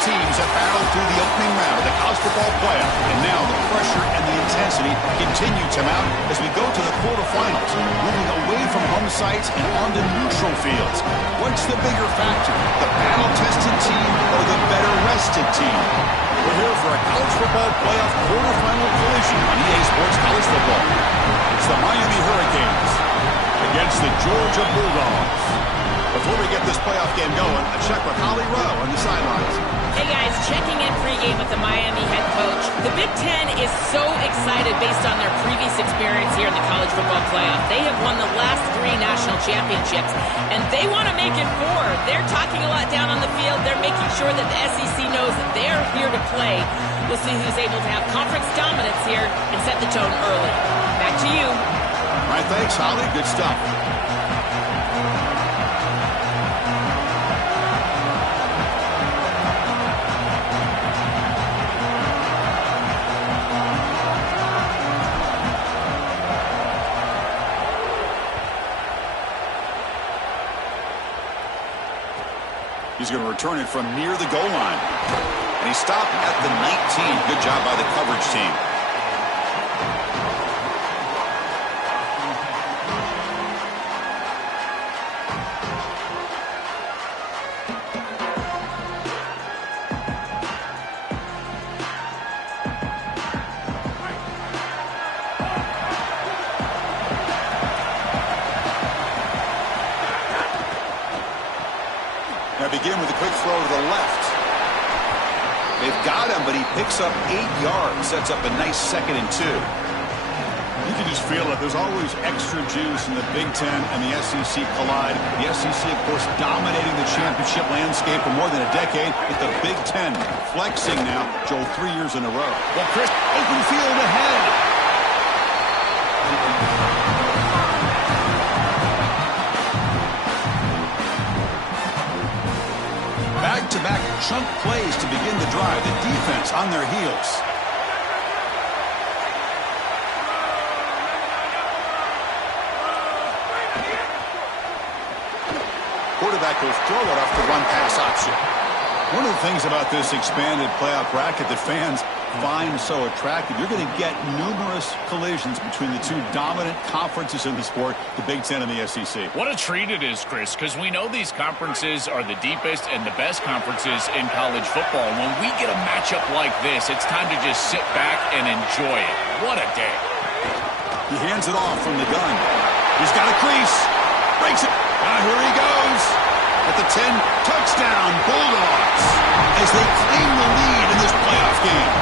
teams have battled through the opening round of the college football playoff, and now the pressure and the intensity continue to mount as we go to the quarterfinals, moving away from home sites and onto neutral fields. What's the bigger factor, the battle-tested team or the better-rested team? We're here for a college football playoff quarterfinal collision on EA Sports College Football. It's the Miami Hurricanes against the Georgia Bulldogs. Before we get this playoff game going, a check with Holly Rowe on the sidelines. Hey guys, checking in pregame with the Miami head coach. The Big Ten is so excited based on their previous experience here in the college football playoff. They have won the last 3 national championships, and they want to make it 4. They're talking a lot down on the field. They're making sure that the SEC knows that they're here to play. We'll see who's able to have conference dominance here and set the tone early. Back to you. All right, thanks, Holly. Good stuff. He's going to return it from near the goal line. And he stopped at the 19. Good job by the coverage team. Now begin with a quick throw to the left. They've got him, but he picks up 8 yards. Sets up a nice 2nd and 2. You can just feel it. There's always extra juice in the Big Ten and the SEC collide. The SEC, of course, dominating the championship landscape for more than a decade. With the Big Ten flexing now, Joel, 3 years in a row. Well, Chris, open field ahead. Back-to-back chunk plays to begin the drive. The defense on their heels. Quarterback will throw it off the run-pass option. One of the things about this expanded playoff bracket that fans find so attractive, you're going to get numerous collisions between the 2 dominant conferences in the sport, the Big Ten and the SEC. What a treat it is, Chris, because we know these conferences are the deepest and the best conferences in college football. When we get a matchup like this, it's time to just sit back and enjoy it. What a day. He hands it off from the gun. He's got a crease. Breaks it. Here he goes. At the 10, touchdown, Bulldogs, as they claim the lead in this playoff game.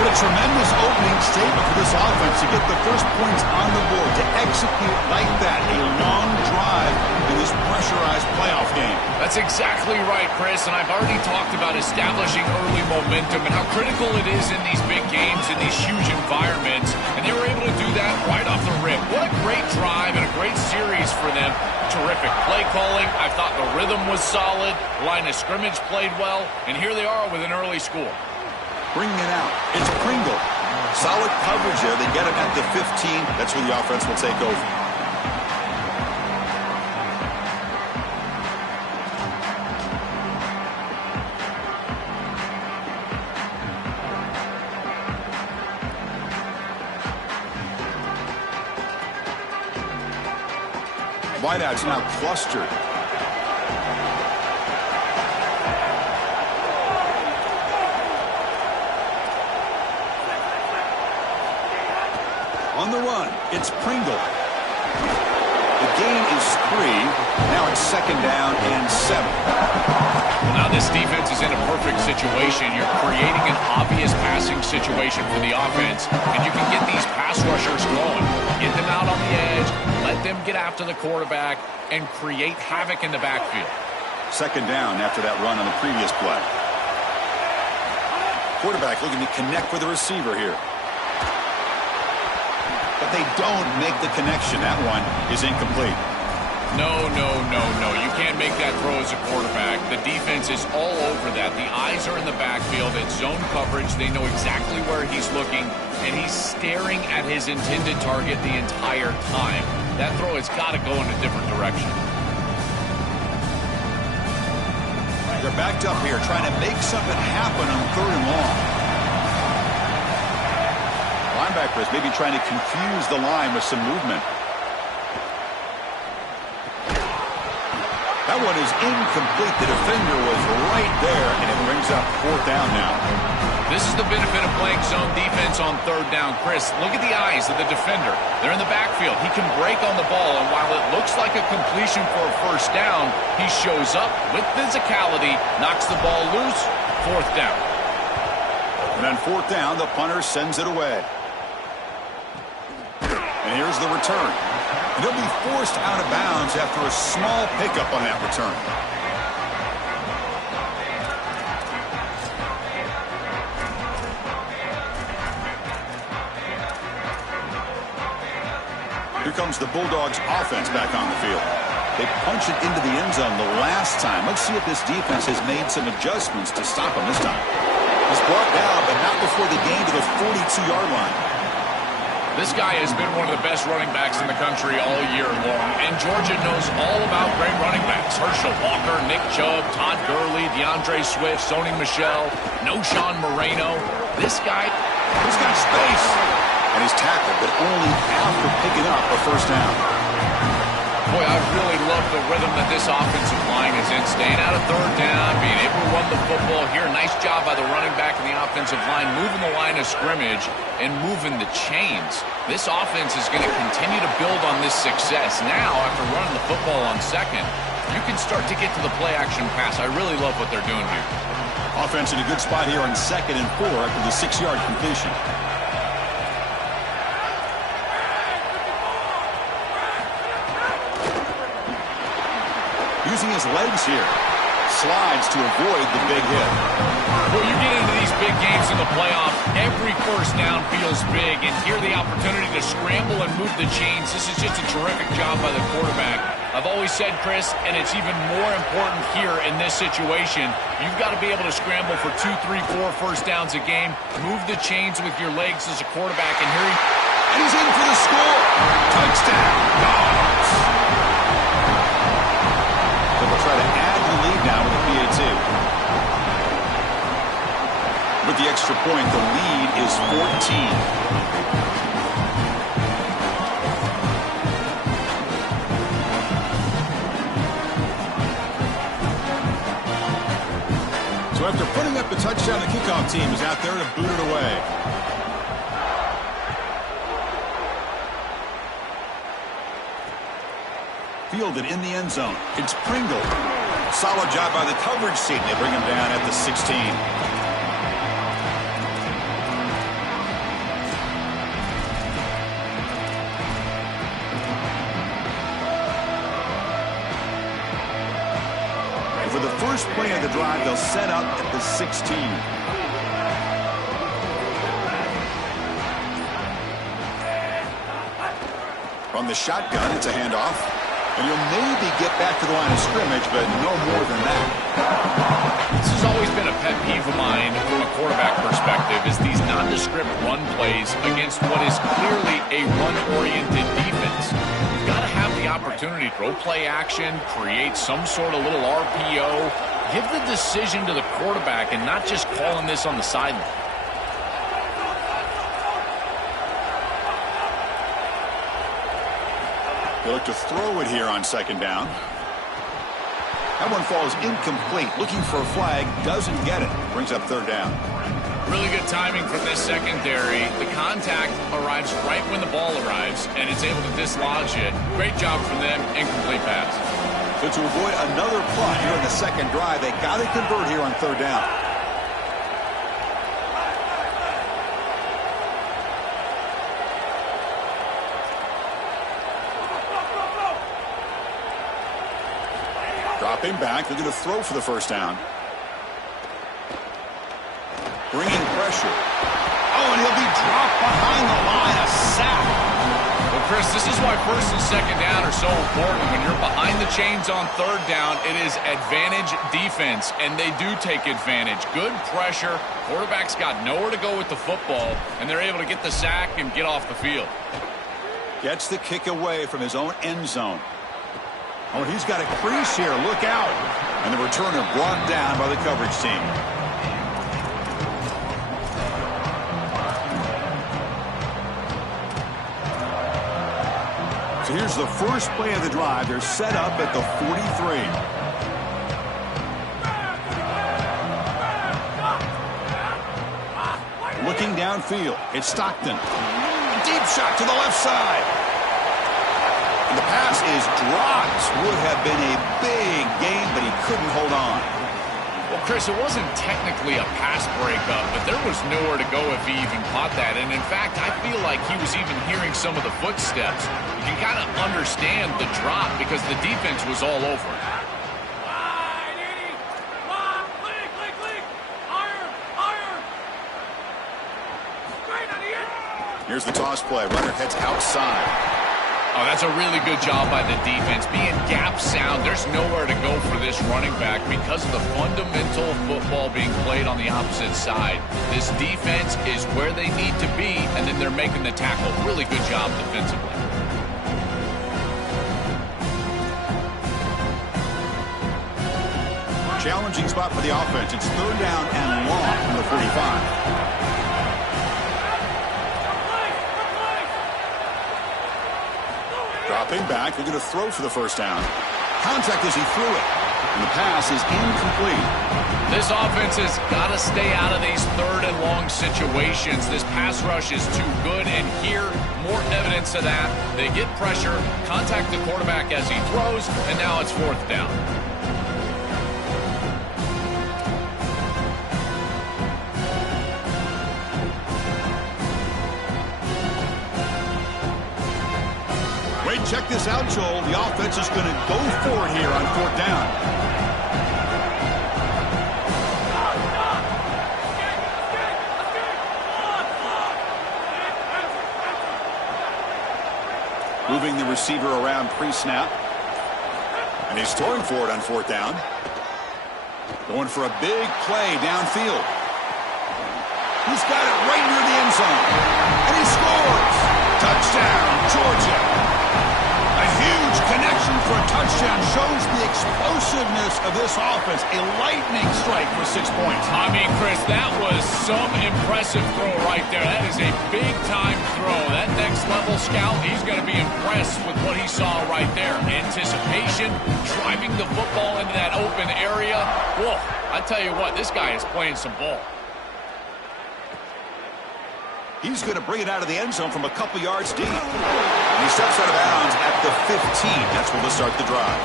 What a tremendous opening statement for this offense to get the first points on the board, to execute like that, a long drive in this pressurized playoff game. That's exactly right, Chris, and I've already talked about establishing early momentum and how critical it is in these big games, in these huge environments, and they were able to do that right off the rip. What a great drive and a great series for them. Terrific play calling. I thought the rhythm was solid. Line of scrimmage played well. And here they are with an early score. Bringing it out. It's Pringle. Solid coverage there. They get him at the 15. That's where the offense will take over. Wideouts now clustered. On the run, it's Pringle. The gain is 3. Now it's 2nd down and 7. Well, now this defense is in a perfect situation. You're creating an obvious passing situation for the offense, and you can get these pass rushers going. Get them out on the edge, let them get after the quarterback, and create havoc in the backfield. 2nd down after that run on the previous play. Quarterback looking to connect with the receiver here. But they don't make the connection. That one is incomplete. No. You can't make that throw as a quarterback. The defense is all over that. The eyes are in the backfield. It's zone coverage. They know exactly where he's looking, and he's staring at his intended target the entire time. That throw has got to go in a different direction. They're backed up here, trying to make something happen on 3rd and long. Linebacker is maybe trying to confuse the line with some movement. That one is incomplete. The defender was right there, and it brings up 4th down now. This is the benefit of playing zone defense on 3rd down. Chris, look at the eyes of the defender. They're in the backfield. He can break on the ball, and while it looks like a completion for a 1st down, he shows up with physicality, knocks the ball loose, 4th down. And on 4th down, the punter sends it away. And here's the return. And he'll be forced out of bounds after a small pickup on that return. Here comes the Bulldogs offense back on the field. They punch it into the end zone the last time. Let's see if this defense has made some adjustments to stop them this time. He's brought down, but not before the gain to the 42-yard line. This guy has been one of the best running backs in the country all year long, and Georgia knows all about great running backs. Herschel Walker, Nick Chubb, Todd Gurley, DeAndre Swift, Sony Michel, Noshawn Moreno. This guy, he's got space. And he's tackled, but only after picking up a 1st down. Boy, I really love the rhythm that this offensive line is in. Staying out of 3rd down, being able to run the football here. Nice job by the running back and the offensive line, moving the line of scrimmage and moving the chains. This offense is going to continue to build on this success. Now, after running the football on 2nd, you can start to get to the play-action pass. I really love what they're doing here. Offense in a good spot here on 2nd and 4 after the 6-yard completion. Using his legs here. Slides to avoid the big hit. Well, you get into these big games in the playoff, every 1st down feels big, and here the opportunity to scramble and move the chains. This is just a terrific job by the quarterback. I've always said, Chris, and it's even more important here in this situation, you've got to be able to scramble for 2, 3, 4 1st downs a game, move the chains with your legs as a quarterback, and here he's in for the score. Touchdown, Dogs. They'll try to add the lead now with a PAT. With the extra point, the lead is 14. So after putting up the touchdown, the kickoff team is out there to boot it away. Fielded in the end zone. It's Pringle. Solid job by the coverage team. They bring him down at the 16. And for the first play of the drive, they'll set up at the 16. From the shotgun, it's a handoff. And he'll maybe get back to the line of scrimmage, but no more than that. This has always been a pet peeve of mine from a quarterback perspective, is these nondescript run plays against what is clearly a run-oriented defense. You've got to have the opportunity to throw play action, create some sort of little RPO, give the decision to the quarterback and not just calling this on the sideline. They look to throw it here on 2nd down. That one falls incomplete. Looking for a flag. Doesn't get it. Brings up 3rd down. Really good timing from this secondary. The contact arrives right when the ball arrives, and it's able to dislodge it. Great job from them. Incomplete pass. So to avoid another punt here in the 2nd drive, they got to convert here on 3rd down. Dropping back, they're going to throw for the 1st down. Bringing pressure. Oh, and he'll be dropped behind the line, a sack. Well, Chris, this is why 1st and 2nd down are so important. When you're behind the chains on 3rd down, it is advantage defense, and they do take advantage. Good pressure. Quarterback's got nowhere to go with the football, and they're able to get the sack and get off the field. Gets the kick away from his own end zone. Oh, he's got a crease here. Look out. And the returner brought down by the coverage team. So here's the first play of the drive. They're set up at the 43. Looking downfield, it's Stockton. Deep shot to the left side. And the pass is dropped. Would have been a big gain, but he couldn't hold on. Well, Chris, it wasn't technically a pass breakup, but there was nowhere to go if he even caught that. And in fact, I feel like he was even hearing some of the footsteps. You can kind of understand the drop because the defense was all over it. Here's the toss play. Runner heads outside. Oh, that's a really good job by the defense. Being gap sound, there's nowhere to go for this running back because of the fundamental football being played on the opposite side. This defense is where they need to be, and then they're making the tackle. Really good job defensively. Challenging spot for the offense. It's third down and long from the 45. Dropping back, they're going to throw for the first down. Contact as he threw it. And the pass is incomplete. This offense has got to stay out of these third and long situations. This pass rush is too good, and here, more evidence of that. They get pressure, contact the quarterback as he throws, and now it's fourth down. Check this out, Joel. The offense is going to go for it here on fourth down. Moving the receiver around pre-snap. And he's throwing for it on fourth down. Going for a big play downfield. He's got it right near the end zone. And he scores. Touchdown, Georgia. A huge connection for a touchdown shows the explosiveness of this offense. A lightning strike for 6 points. I mean, Chris, that was some impressive throw right there. That is a big-time throw. That next-level scout, he's going to be impressed with what he saw right there. Anticipation, driving the football into that open area. Whoa, I tell you what, this guy is playing some ball. He's going to bring it out of the end zone from a couple yards deep. And he steps out of bounds at the 15. That's where they'll start the drive.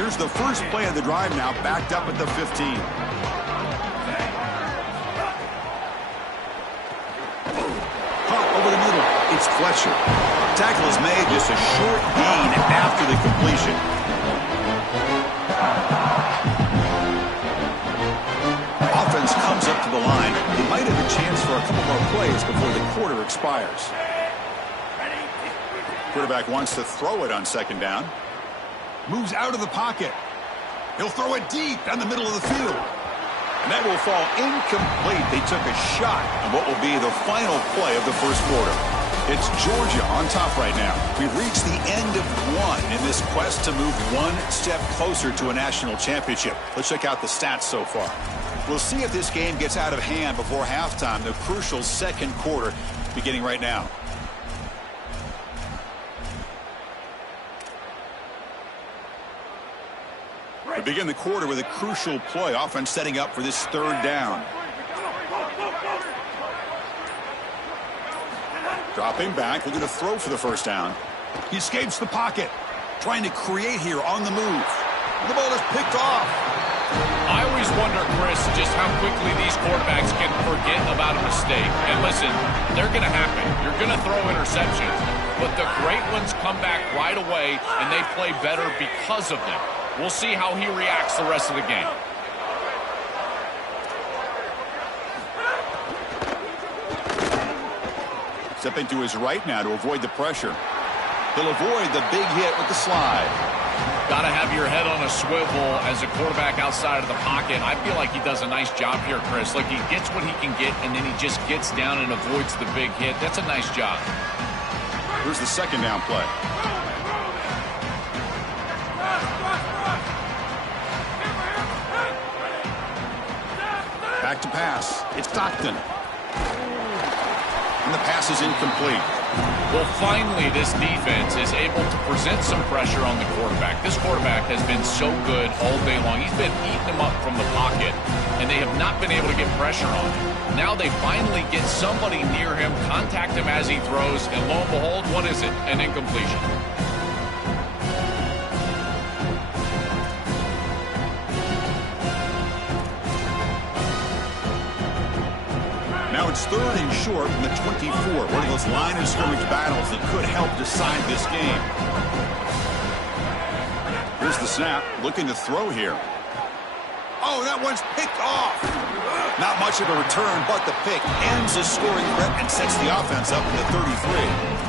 Here's the first play of the drive now, backed up at the 15. Pop over the middle. It's Fletcher. Tackle is made, just a short gain after the completion. Offense comes up to the line. They might have a chance for a couple more plays before the quarter expires. Quarterback wants to throw it on second down. Moves out of the pocket. He'll throw it deep down the middle of the field. And that will fall incomplete. They took a shot on what will be the final play of the first quarter. It's Georgia on top right now. We've reached the end of one in this quest to move one step closer to a national championship. Let's check out the stats so far. We'll see if this game gets out of hand before halftime, the crucial second quarter beginning right now. We begin the quarter with a crucial play. Offense setting up for this third down. Dropping back, looking to throw for the first down. He escapes the pocket, trying to create here on the move. And the ball is picked off. I always wonder, Chris, just how quickly these quarterbacks can forget about a mistake. And listen, they're going to happen. You're going to throw interceptions. But the great ones come back right away, and they play better because of them. We'll see how he reacts the rest of the game. Stepping to his right now to avoid the pressure. He'll avoid the big hit with the slide. Got to have your head on a swivel as a quarterback outside of the pocket. I feel like he does a nice job here, Chris. Like, he gets what he can get, and then he just gets down and avoids the big hit. That's a nice job. Here's the second down play. Back to pass. It's Stockton. And the pass is incomplete. Well, finally, this defense is able to present some pressure on the quarterback. This quarterback has been so good all day long. He's been eating them up from the pocket, and they have not been able to get pressure on him. Now they finally get somebody near him, contact him as he throws, and lo and behold, what is it? An incompletion. Now it's 3rd and short from the 24. One of those line of scrimmage battles that could help decide this game. Here's the snap, looking to throw here. Oh, that one's picked off. Not much of a return, but the pick ends the scoring threat and sets the offense up in the 33.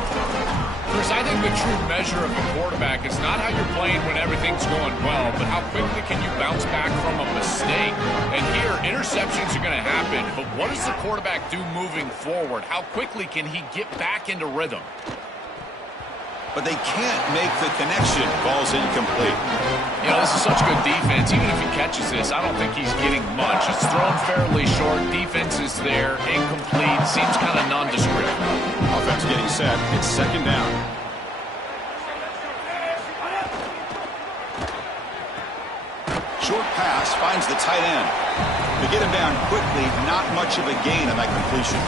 Chris, I think the true measure of a quarterback is not how you're playing when everything's going well, but how quickly can you bounce back from a mistake. And here, interceptions are going to happen, but what does the quarterback do moving forward? How quickly can he get back into rhythm? But they can't make the connection. Ball's incomplete. You know, this is such good defense. Even if he catches this, I don't think he's getting much. It's thrown fairly short. Defense is there. Incomplete. Seems kind of nondescript. Offense getting set. It's 2nd down. Short pass finds the tight end. To get him down quickly, not much of a gain on that completion.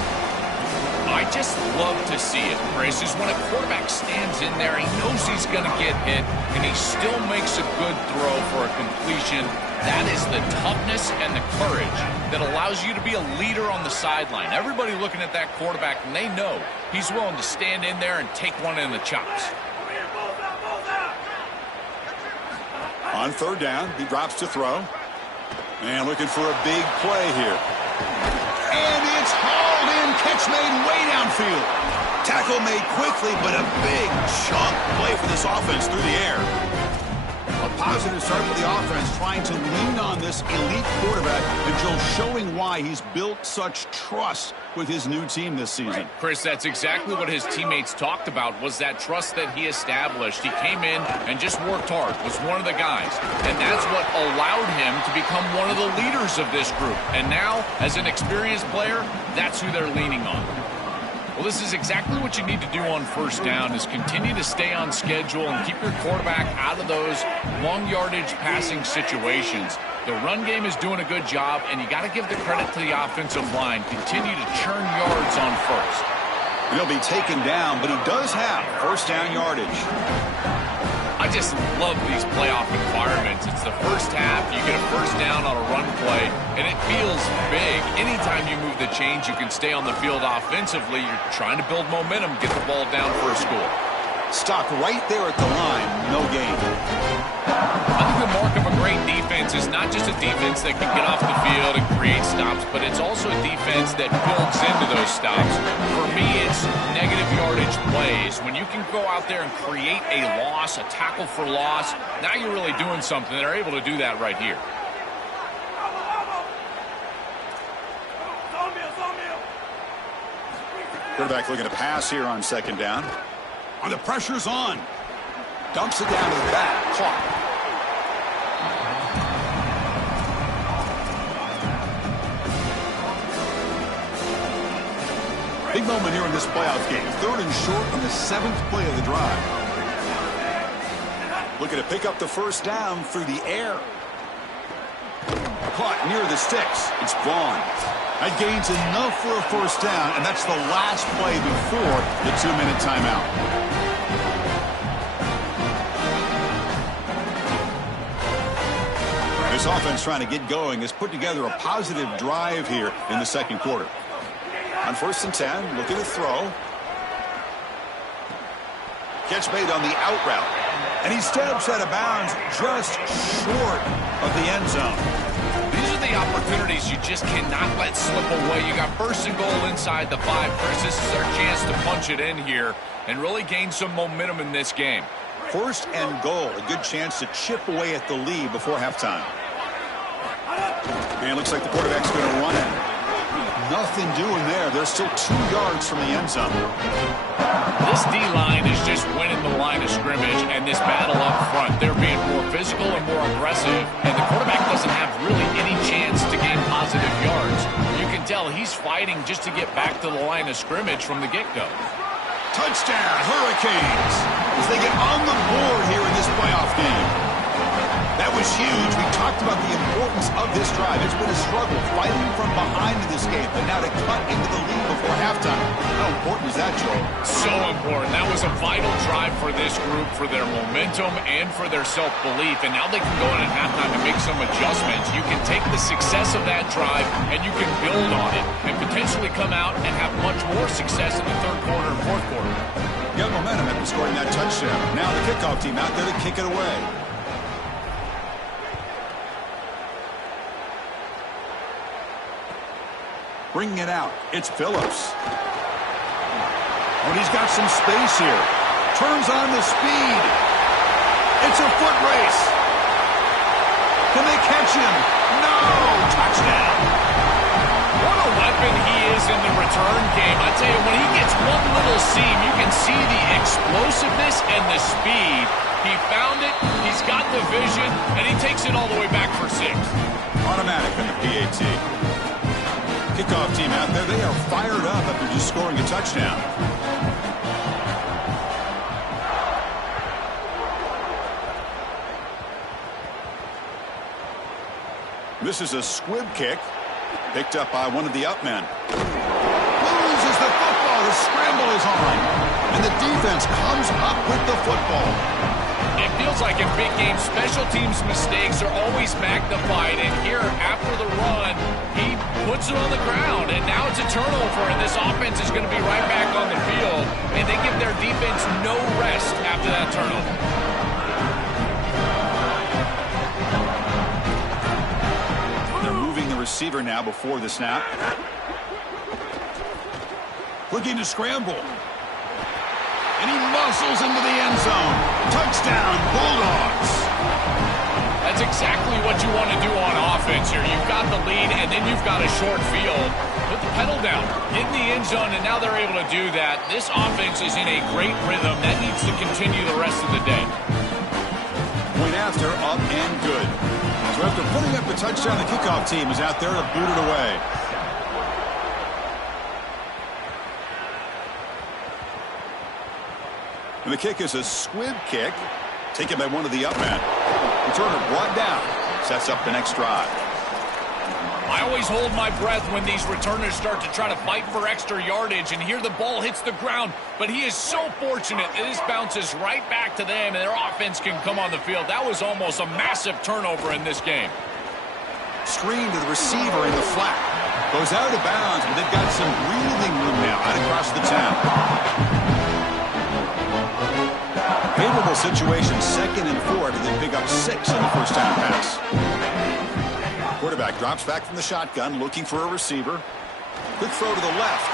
I just love to see it, Chris, is when a quarterback stands in there, he knows he's going to get hit, and he still makes a good throw for a completion. That is the toughness and the courage that allows you to be a leader on the sideline. Everybody looking at that quarterback, and they know he's willing to stand in there and take one in the chops. On 3rd down, he drops to throw. And looking for a big play here. And it's hauled in. Catch made way downfield. Tackle made quickly, but a big chunk play for this offense through the air. A positive start for the offense, trying to lean on this elite quarterback, and Joe showing why he's built such trust with his new team this season. Right. Chris, that's exactly what his teammates talked about, was that trust that he established. He came in and just worked hard, was one of the guys, and that's what allowed him to become one of the leaders of this group. And now, as an experienced player, that's who they're leaning on. Well, this is exactly what you need to do on 1st down, is continue to stay on schedule and keep your quarterback out of those long yardage passing situations. The run game is doing a good job, and you got to give the credit to the offensive line. Continue to churn yards on 1st. He'll be taken down, but he does have 1st down yardage. I just love these playoff environments. It's the first half. You get a 1st down on a run play, and it feels big. Anytime you move the chains, you can stay on the field offensively. You're trying to build momentum, get the ball down for a score. Stopped right there at the line. No gain. I think the mark of a great defense is not just a defense that can get off the field and create stops, but it's also a defense that builds into those stops. For me, it's negative yardage plays. When you can go out there and create a loss, a tackle for loss, now you're really doing something. They're able to do that right here. Quarterback looking to pass here on 2nd down. And the pressure's on. Dumps it down to the back. Caught. Big moment here in this playoff game. 3rd and short on the 7th play of the drive. Looking to pick up the 1st down through the air. Caught near the sticks. It's Vaughn. That gains enough for a 1st down, and that's the last play before the 2-minute timeout. This offense trying to get going has put together a positive drive here in the 2nd quarter. On 1st and 10, looking to throw. Catch made on the out route. And he steps out of bounds just short of the end zone. These are the opportunities you just cannot let slip away. You got 1st and goal inside the 5. Chris, this is our chance to punch it in here and really gain some momentum in this game. First and goal. A good chance to chip away at the lead before halftime. And it looks like the quarterback's going to run it. Nothing doing there. They're still 2 yards from the end zone. This D-line is just winning the line of scrimmage, and this battle up front, they're being more physical and more aggressive, and the quarterback doesn't have really any chance to gain positive yards. You can tell he's fighting just to get back to the line of scrimmage from the get-go. Touchdown, Hurricanes, as they get on the board here in this playoff game. That was huge. We talked about the importance of this drive. It's been a struggle fighting from behind in this game, but now to cut into the lead before halftime. How important is that, Joel? So important. That was a vital drive for this group, for their momentum and for their self-belief. And now they can go in at halftime and make some adjustments. You can take the success of that drive and you can build on it and potentially come out and have much more success in the third quarter and fourth quarter. You got momentum after scoring that touchdown. Now the kickoff team out there to kick it away. Bringing it out, it's Phillips. Oh, he's got some space here. Turns on the speed. It's a foot race. Can they catch him? No! Touchdown! What a weapon he is in the return game. I tell you, when he gets one little seam, you can see the explosiveness and the speed. He found it, he's got the vision, and he takes it all the way back for 6. Automatic on the PAT. Kickoff team out there, they are fired up after just scoring a touchdown. This is a squib kick, picked up by one of the up men. Loses the football, the scramble is on, and the defense comes up with the football. It feels like in big games, special teams mistakes are always magnified, and here, after the run, he puts it on the ground, and now it's a turnover, and this offense is going to be right back on the field, and they give their defense no rest after that turnover. They're moving the receiver now before the snap. Looking to scramble. And he muscles into the end zone. Touchdown, Bulldogs. That's exactly what you want to do on offense here. You've got the lead, and then you've got a short field. Put the pedal down, get in the end zone, and now they're able to do that. This offense is in a great rhythm. That needs to continue the rest of the day. Point after, up and good. So after putting up a touchdown, the kickoff team is out there to boot it away. And the kick is a squib kick, taken by one of the up men. Returner brought down, sets up the next drive. I always hold my breath when these returners start to try to fight for extra yardage, and here the ball hits the ground, but he is so fortunate that this bounces right back to them, and their offense can come on the field. That was almost a massive turnover in this game. Screen to the receiver in the flat. Goes out of bounds, but they've got some breathing room now out across the 10. Favorable situation, 2nd and 4, and they pick up 6 on the first down pass. Quarterback drops back from the shotgun, looking for a receiver. Quick throw to the left.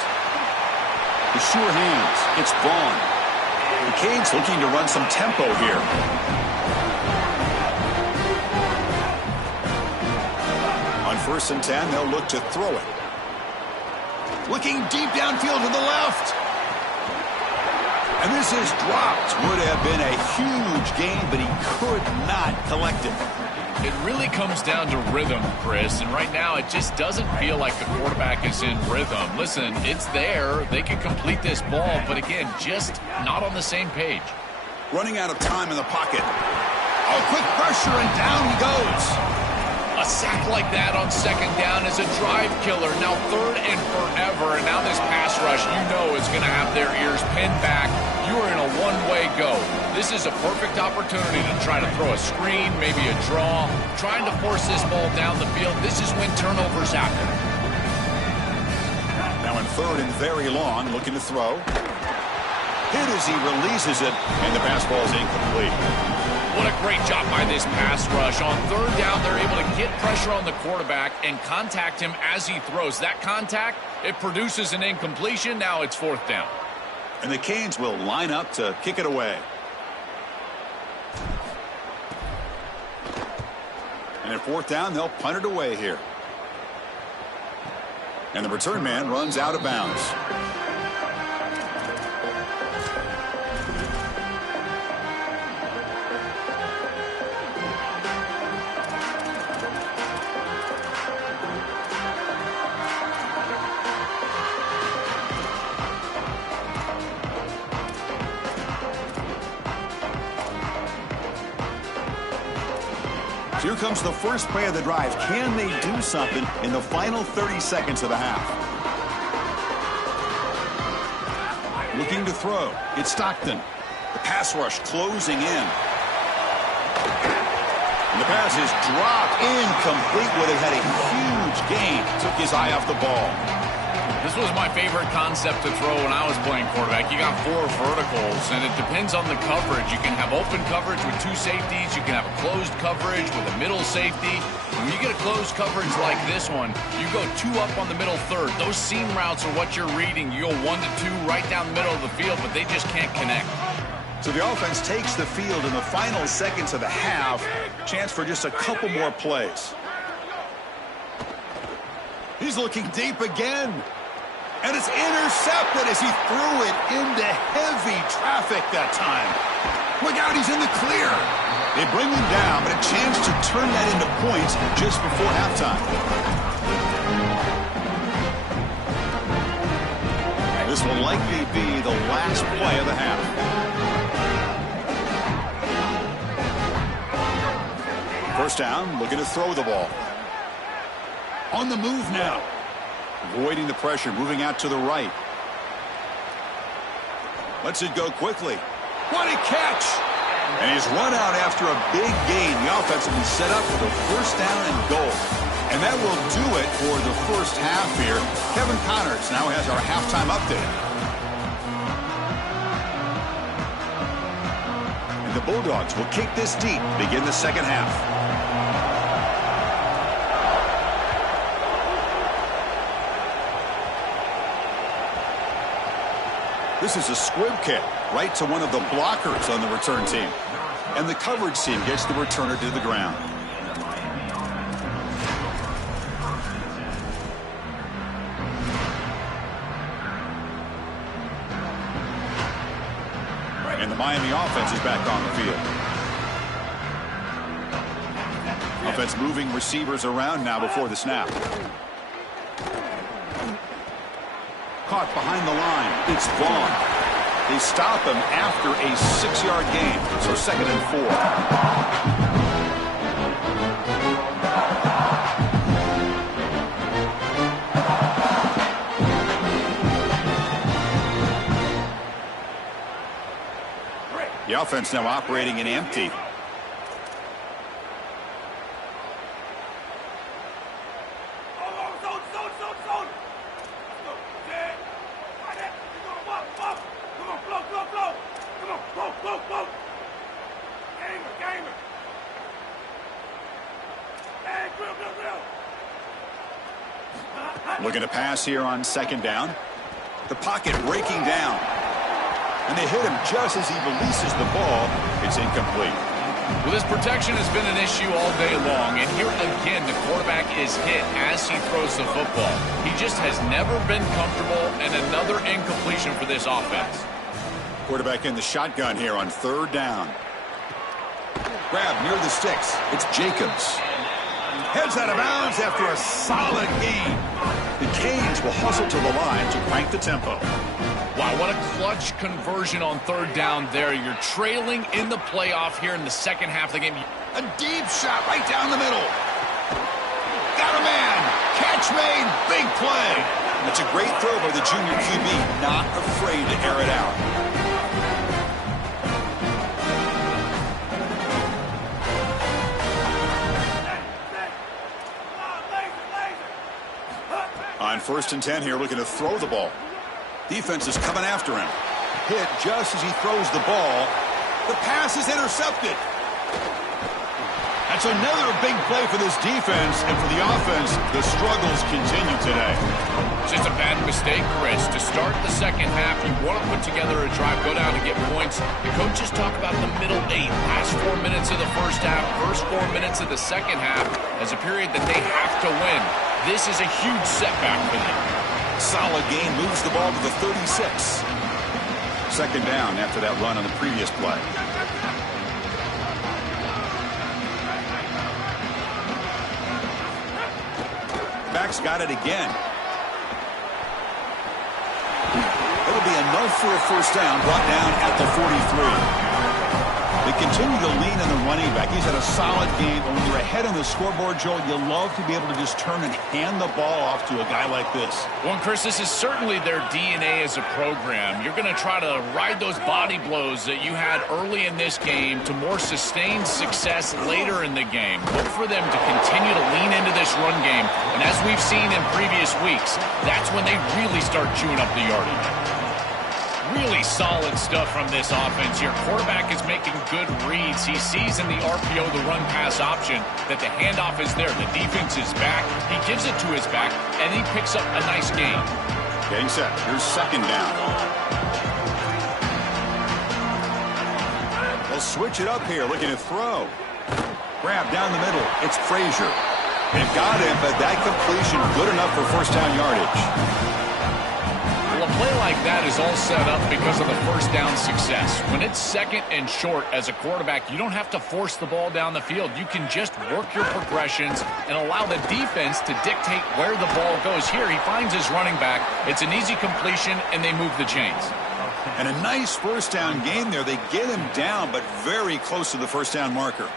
The sure hands. It's Vaughn. The Canes looking to run some tempo here. On 1st and 10, they'll look to throw it. Looking deep downfield to the left. And this is dropped. Would have been a huge gain, but he could not collect it. It really comes down to rhythm, Chris, and right now it just doesn't feel like the quarterback is in rhythm. Listen, it's there. They can complete this ball, but again, just not on the same page. Running out of time in the pocket. Oh, quick pressure, and down he goes. A sack like that on 2nd down is a drive killer. Now 3rd and forever, and now this pass rush, you know, is going to have their ears pinned back. You are in a one-way go. This is a perfect opportunity to try to throw a screen, maybe a draw, trying to force this ball down the field. This is when turnovers happen. Now in 3rd and very long, looking to throw. Hit as he releases it, and the pass ball is incomplete. What a great job by this pass rush. On 3rd down, they're able to get pressure on the quarterback and contact him as he throws. That contact, it produces an incompletion. Now it's 4th down. And the Canes will line up to kick it away. And at fourth down, they'll punt it away here. And the return man runs out of bounds. Here comes the first play of the drive. Can they do something in the final 30 seconds of the half? Looking to throw. It's Stockton. The pass rush closing in. And the pass is dropped incomplete. Would have had a huge gain. Took his eye off the ball. This was my favorite concept to throw when I was playing quarterback. You got 4 verticals, and it depends on the coverage. You can have open coverage with 2 safeties. You can have a closed coverage with a middle safety. When you get a closed coverage like this one, you go 2 up on the middle third. Those seam routes are what you're reading. You go 1 to 2 right down the middle of the field, but they just can't connect. So the offense takes the field in the final seconds of the half. Chance for just a couple more plays. He's looking deep again. And it's intercepted as he threw it into heavy traffic that time. Look out, he's in the clear. They bring him down, but a chance to turn that into points just before halftime. This will likely be the last play of the half. First down, looking to throw the ball. On the move now. Avoiding the pressure, moving out to the right. Lets it go quickly. What a catch! And he's run out after a big gain. The offense will be set up for the first down and goal. And that will do it for the first half here. Kevin Connors now has our halftime update. And the Bulldogs will kick this deep to begin the second half. This is a squib kick right to one of the blockers on the return team. And the coverage team gets the returner to the ground. And the Miami offense is back on the field. Offense moving receivers around now before the snap. Caught behind the line. It's Vaughn. They stop him after a 6-yard gain. So 2nd and 4. The offense now operating in empty. Looking to pass here on 2nd down. The pocket breaking down. And they hit him just as he releases the ball. It's incomplete. Well, this protection has been an issue all day long. And here again, the quarterback is hit as he throws the football. He just has never been comfortable, and another incompletion for this offense. Quarterback in the shotgun here on 3rd down. Grab near the sticks. It's Jacobs. Heads out of bounds after a solid gain. The Canes will hustle to the line to crank the tempo. Wow, what a clutch conversion on 3rd down there. You're trailing in the playoff here in the second half of the game. A deep shot right down the middle. Got a man. Catch made. Big play. That's a great throw by the junior QB. Not afraid to air it out. On 1st and 10 here, looking to throw the ball. Defense is coming after him. Hit just as he throws the ball. The pass is intercepted. That's another big play for this defense, and for the offense, the struggles continue today. It's just a bad mistake, Chris. To start the second half, you want to put together a drive, go down and get points. The coaches talk about the middle 8, last 4 minutes of the first half, first 4 minutes of the second half as a period that they have to win. This is a huge setback for them. Solid gain, moves the ball to the 36. Second down after that run on the previous play. Back's got it again. It'll be enough for a first down, brought down at the 43. They continue to lean on the running back. He's had a solid game, but when you're ahead on the scoreboard, Joel, you love to be able to just turn and hand the ball off to a guy like this. Well, and Chris, this is certainly their DNA as a program. You're going to try to ride those body blows that you had early in this game to more sustained success later in the game. Look for them to continue to lean into this run game, and as we've seen in previous weeks, that's when they really start chewing up the yardage. Really solid stuff from this offense here. Quarterback is making good reads. He sees in the RPO, the run-pass option, that the handoff is there. The defense is back. He gives it to his back, and he picks up a nice gain. Getting set. Here's second down. They'll switch it up here, looking to throw. Grab down the middle. It's Frazier. They've got him, but that completion good enough for first down yardage. Well, a play like that is all set up because of the first down success. When it's second and short as a quarterback, you don't have to force the ball down the field. You can just work your progressions and allow the defense to dictate where the ball goes. Here, he finds his running back. It's an easy completion, and they move the chains. And a nice first down gain there. They get him down, but very close to the first down marker.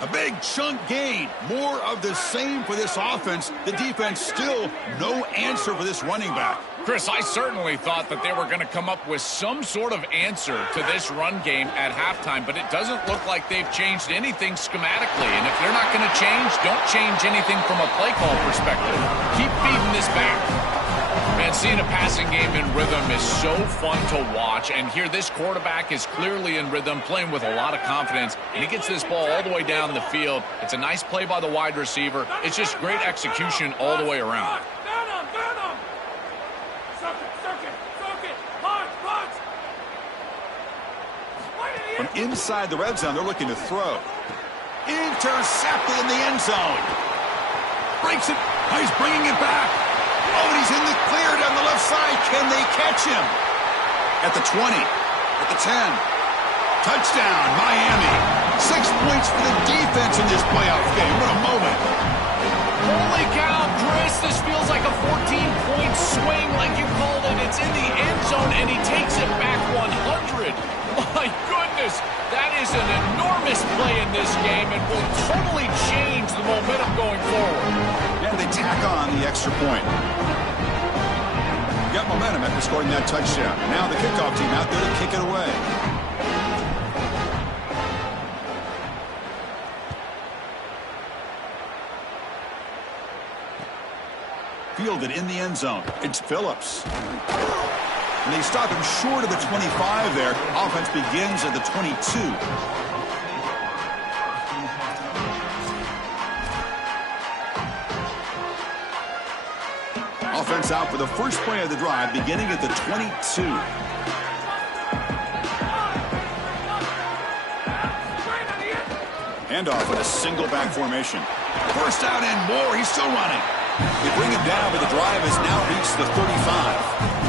A big chunk gain. More of the same for this offense. The defense still no answer for this running back. Chris, I certainly thought that they were going to come up with some sort of answer to this run game at halftime, but it doesn't look like they've changed anything schematically. And if they're not going to change, don't change anything from a play call perspective. Keep feeding this back. Man, seeing a passing game in rhythm is so fun to watch. And here, this quarterback is clearly in rhythm, playing with a lot of confidence. And he gets this ball all the way down the field. It's a nice play by the wide receiver. It's just great execution all the way around. From inside the red zone, they're looking to throw. Intercepted in the end zone. Breaks it. Oh, he's bringing it back. Oh, and he's in the clear down the left side. Can they catch him? At the 20. At the 10. Touchdown, Miami. 6 points for the defense in this playoff game. What a moment. Holy cow, Chris. This feels like a 14-point swing like you called it. It's in the end zone, and he takes it back 100. My goodness, that is an enormous play in this game and will totally change the momentum going forward. And they tack on the extra point. Got momentum after scoring that touchdown. Now the kickoff team out there to kick it away. Fielded in the end zone. It's Phillips. And they stop him short of the 25 there. Offense begins at the 22. Offense out for the first play of the drive, beginning at the 22. Handoff with a single back formation. First down and more. He's still running. They bring him down, but the drive has now reached the 35.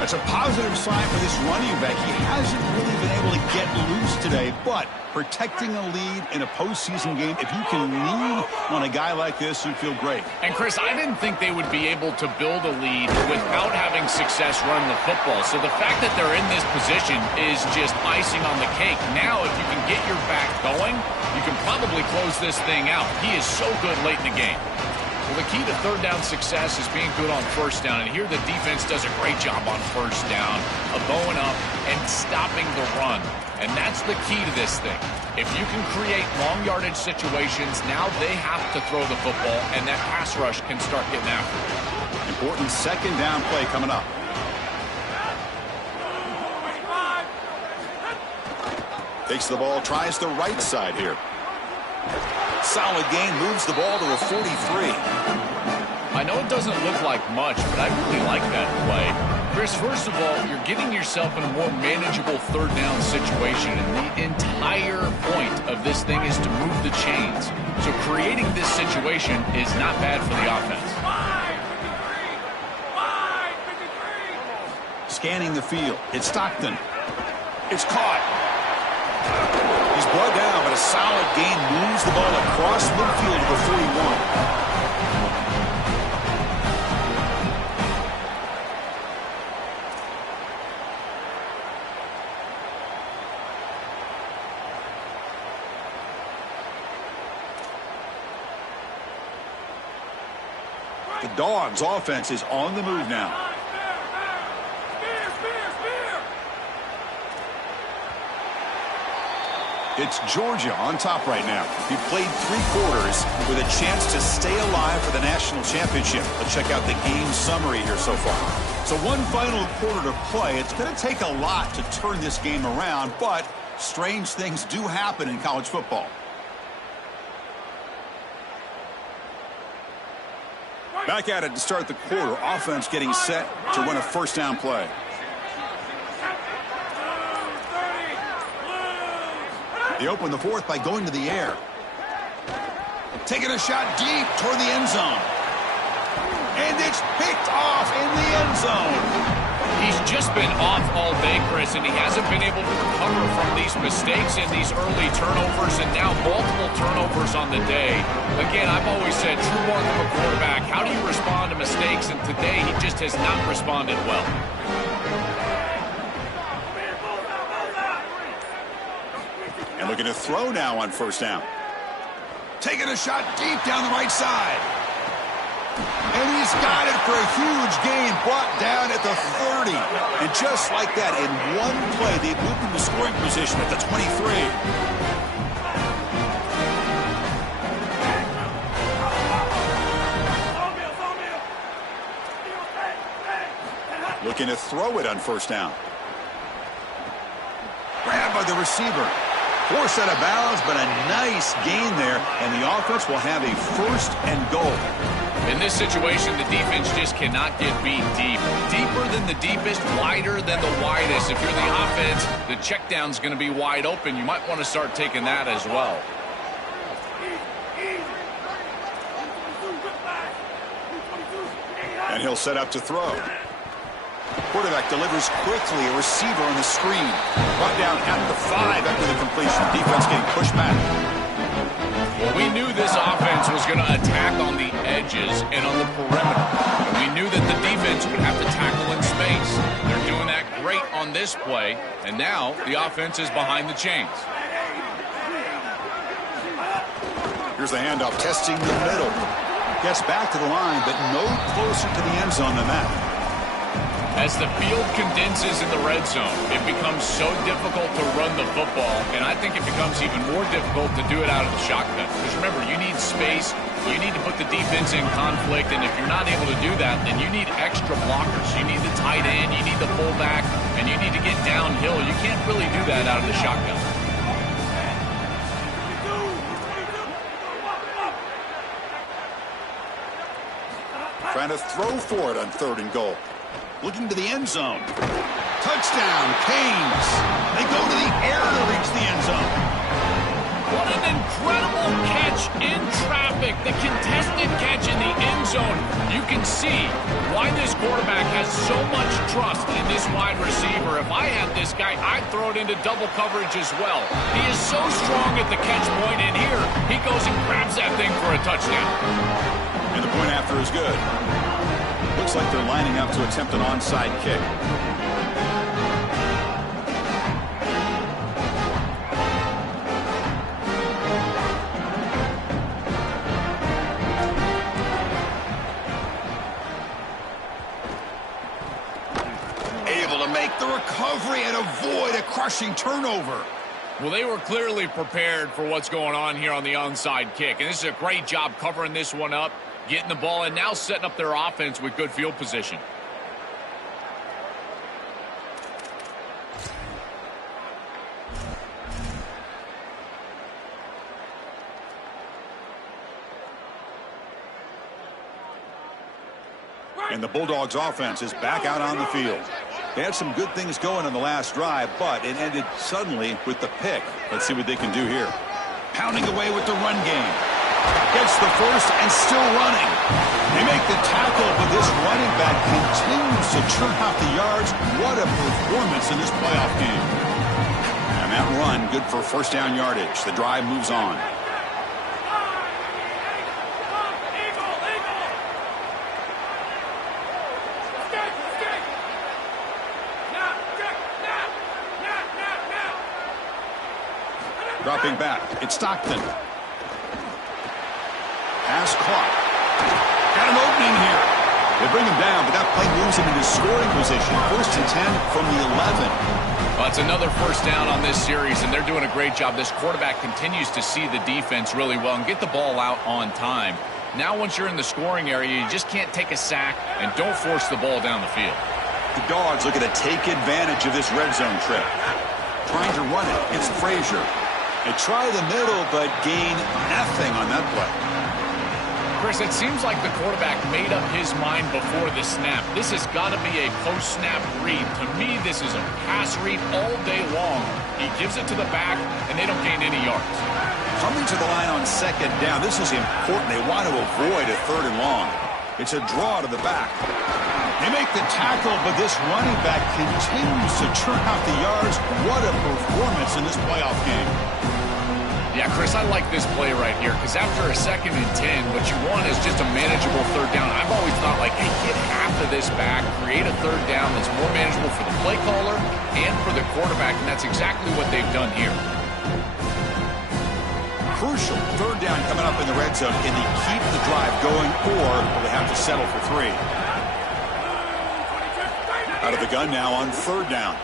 That's a positive sign for this running back. He hasn't really been able to get loose today, but protecting a lead in a postseason game, if you can lean on a guy like this, you feel great. And, Chris, I didn't think they would be able to build a lead without having success running the football. So the fact that they're in this position is just icing on the cake. Now, if you can get your back going, you can probably close this thing out. He is so good late in the game. Well, the key to third down success is being good on first down. And here the defense does a great job on first down of bowing up and stopping the run. And that's the key to this thing. If you can create long yardage situations, now they have to throw the football, and that pass rush can start getting after it. Important second down play coming up. Takes the ball, tries the right side here. Solid gain moves the ball to a 43. I know it doesn't look like much, but I really like that play. Chris, first of all, you're getting yourself in a more manageable third down situation, and the entire point of this thing is to move the chains. So creating this situation is not bad for the offense. Scanning the field. It's Stockton. It's caught. He's brought down, but a solid gain moves the ball across midfield to the 41. The Dogs' offense is on the move now. It's Georgia on top right now. He played 3 quarters with a chance to stay alive for the national championship. Let's check out the game summary here so far. So one final quarter to play. It's going to take a lot to turn this game around, but strange things do happen in college football. Back at it to start the quarter. Offense getting set to run a first down play. They open the fourth by going to the air. Taking a shot deep toward the end zone. And it's picked off in the end zone. He's just been off all day, Chris, and he hasn't been able to recover from these mistakes and these early turnovers, and now multiple turnovers on the day. Again, I've always said, true mark of a quarterback, how do you respond to mistakes? And today, he just has not responded well. And looking to throw now on first down. Taking a shot deep down the right side. And he's got it for a huge gain, brought down at the 30. And just like that, in one play, they've moved into scoring position at the 23. Looking to throw it on first down. Grabbed by the receiver. Forced out of bounds, but a nice gain there, and the offense will have a first and goal. In this situation, the defense just cannot get beat deep. Deeper than the deepest, wider than the widest. If you're the offense, the check down's going to be wide open. You might want to start taking that as well. And he'll set up to throw. Quarterback delivers quickly, a receiver on the screen. Brought down at the 5 after the completion. Defense getting pushed back. Well, we knew this offense was going to attack on the edges and on the perimeter. And we knew that the defense would have to tackle in space. They're doing that great on this play. And now the offense is behind the chains. Here's the handoff, testing the middle. Gets back to the line, but no closer to the end zone than that. As the field condenses in the red zone, it becomes so difficult to run the football, and I think it becomes even more difficult to do it out of the shotgun. Because remember, you need space, you need to put the defense in conflict, and if you're not able to do that, then you need extra blockers. You need the tight end, you need the fullback, and you need to get downhill. You can't really do that out of the shotgun. Trying to throw for it on 3rd and goal. Looking to the end zone. Touchdown, Canes. They go to the air to reach the end zone. What an incredible catch in traffic. The contested catch in the end zone. You can see why this quarterback has so much trust in this wide receiver. If I had this guy, I'd throw it into double coverage as well. He is so strong at the catch point, and here he goes and grabs that thing for a touchdown. And the point after is good. Looks like they're lining up to attempt an onside kick. Able to make the recovery and avoid a crushing turnover. Well, they were clearly prepared for what's going on here on the onside kick. And this is a great job covering this one up, getting the ball, and now setting up their offense with good field position. And the Bulldogs offense is back out on the field. They had some good things going on the last drive, but it ended suddenly with the pick. Let's see what they can do here. Pounding away with the run game. Gets the first and still running. They make the tackle, but this running back continues to churn out the yards. What a performance in this playoff game. And that run, good for first down yardage. The drive moves on. Dropping back, it's Stockton. Pass caught. Got an opening here. They bring him down, but that play moves him into scoring position. 1st and 10 from the 11. Well, it's another first down on this series, and they're doing a great job. This quarterback continues to see the defense really well and get the ball out on time. Now once you're in the scoring area, you just can't take a sack and don't force the ball down the field. The Dogs looking to take advantage of this red zone trip. Trying to run it. It's Frazier. They try the middle, but gain nothing on that play. Chris, it seems like the quarterback made up his mind before the snap. This has got to be a post-snap read. To me, this is a pass read all day long. He gives it to the back, and they don't gain any yards. Coming to the line on 2nd down, this is important. They want to avoid a 3rd and long. It's a draw to the back. They make the tackle, but this running back continues to churn out the yards. What a performance in this playoff game. Yeah, Chris, I like this play right here because after a 2nd and 10, what you want is just a manageable 3rd down. I've always thought, like, hey, get half of this back, create a 3rd down that's more manageable for the play caller and for the quarterback, and that's exactly what they've done here. Crucial 3rd down coming up in the red zone. Can they keep the drive going, or will they have to settle for 3? Out of the gun now on 3rd down.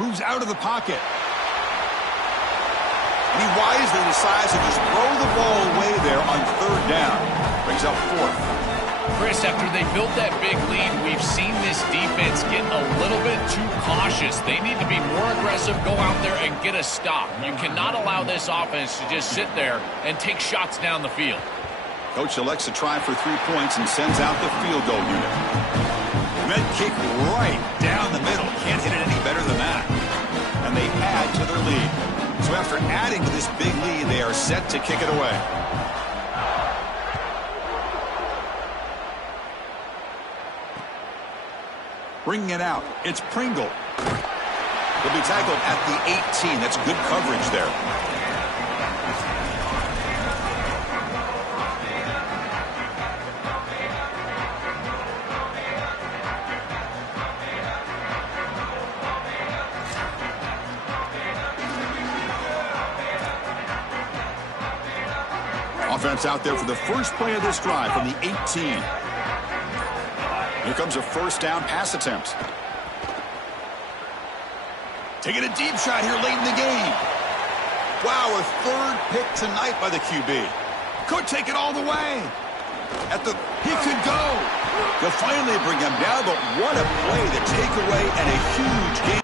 Moves out of the pocket. And he wisely decides to just throw the ball away there on 3rd down. Brings up 4th. Chris, after they built that big lead, we've seen this defense get a little bit too cautious. They need to be more aggressive, go out there and get a stop. You cannot allow this offense to just sit there and take shots down the field. Coach elects to try for 3 points and sends out the field goal unit. Med kick right down the middle. Can't hit it any better than that. And they add to their lead. So after adding to this big lead, they are set to kick it away. Bringing it out, it's Pringle. He'll be tackled at the 18. That's good coverage there. Offense out there for the first play of this drive from the 18. Here comes a 1st down pass attempt. Taking a deep shot here late in the game. Wow, a 3rd pick tonight by the QB. Could take it all the way. He could go. They'll finally bring him down, but what a play, the takeaway, and a huge gain